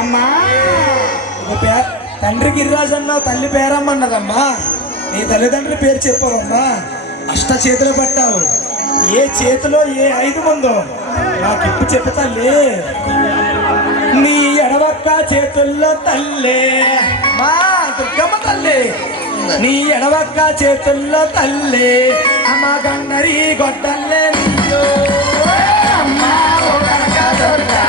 అమ్మా తండ్రి గిరిరాజు అన్నావు, తల్లి పేరమ్మన్నదమ్మా. నీ తల్లిదండ్రుల పేరు చెప్పావమ్మా. అష్ట చేతులు పట్టావు. ఏ చేతిలో ఏ ఆయుధం ఉందో నాకు ఇప్పుడు చెప్పు తల్లి. నీ ఎడవక్క చేతుల్లో తల్లి మా దుర్గమ్మ తల్లి. నీ ఎడవక్క చేతుల్లో తల్లి అమ్మ గంగరి గొడ్డల్లే నీలో అమ్మా ఓ కనక దుర్గా.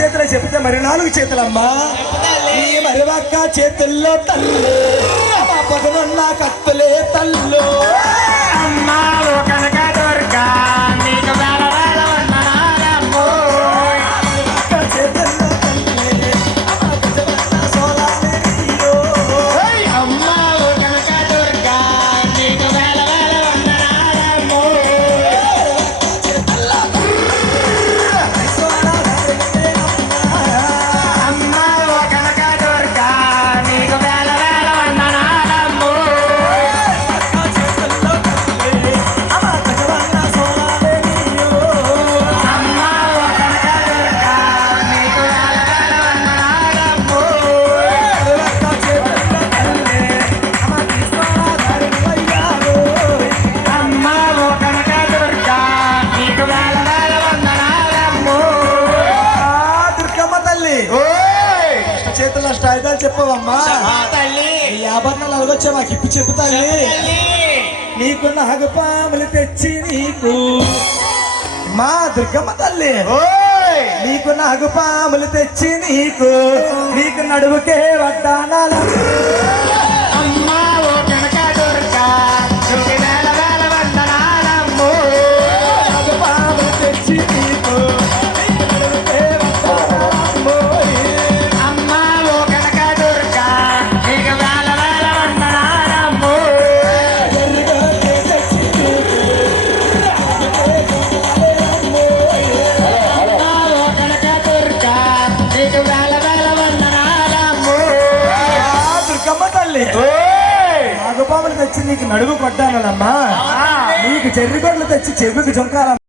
చేతులు చెప్తే మరి 4 చేతులమ్మా. నీ మరివక్క చేతుల్లో తల్లు పదనున్న కత్తులే తల్లు అమ్మా ఓ కనక దుర్గా నీకు వేల వేల వందనాలమ్మో. చేతుల్లో తల్లి సోలాలే నీలో అమ్మా ఓ కనక దుర్గా నీకు వేల వేల వందనాలమ్మో. అమ్మా ఓ కనక దుర్గా నీకు వేల వేల వందనాలమ్మో. అమ్మా ఓ కనక దుర్గా నీకు వేల వేల వందనాలమ్మో. అమ్మా ఓ కనక దుర్గా నీకు వేల వేల వందనాలమ్మో. దుర్గమ్మ తల్లి ఓయ్ చేతుల్లో అష్టాయుధాలు చెప్పవమ్మా. తల్లి ఈ ఆభరణాలు అలగొచ్చా మాకు ఇప్పు చెబుతాను. తల్లి నీకు నాగపాములు తెచ్చి నీకు మా దుర్గమ్మ తల్లి. ఓయ్ నీకు నాగపాములు తెచ్చి నీకు నడువుకే వడ్డానాలు. అమ్మా ఓ కనక దుర్గా నీకు వేల వేల వందనాలమ్మో. నాగపాములు తెచ్చి నీకు నడువుకే వడ్డానాలమ్మో. అమ్మా ఓ కనక దుర్గా నీకు వేల వేల వందనాలమ్మో. ఎర్రగొడ్డలి తెచ్చి అమ్మా ఓ కనక దుర్గా నీకు వేల వేల వందనాలమ్మో. దుర్గమ్మ తల్లి ఓయ్ నాగపాములు తెచ్చి నీకు నడుము కొట్టానమ్మా. నీకు చెర్రిగొడ్లు తెచ్చి చెవికి జొంకాలమ్మా.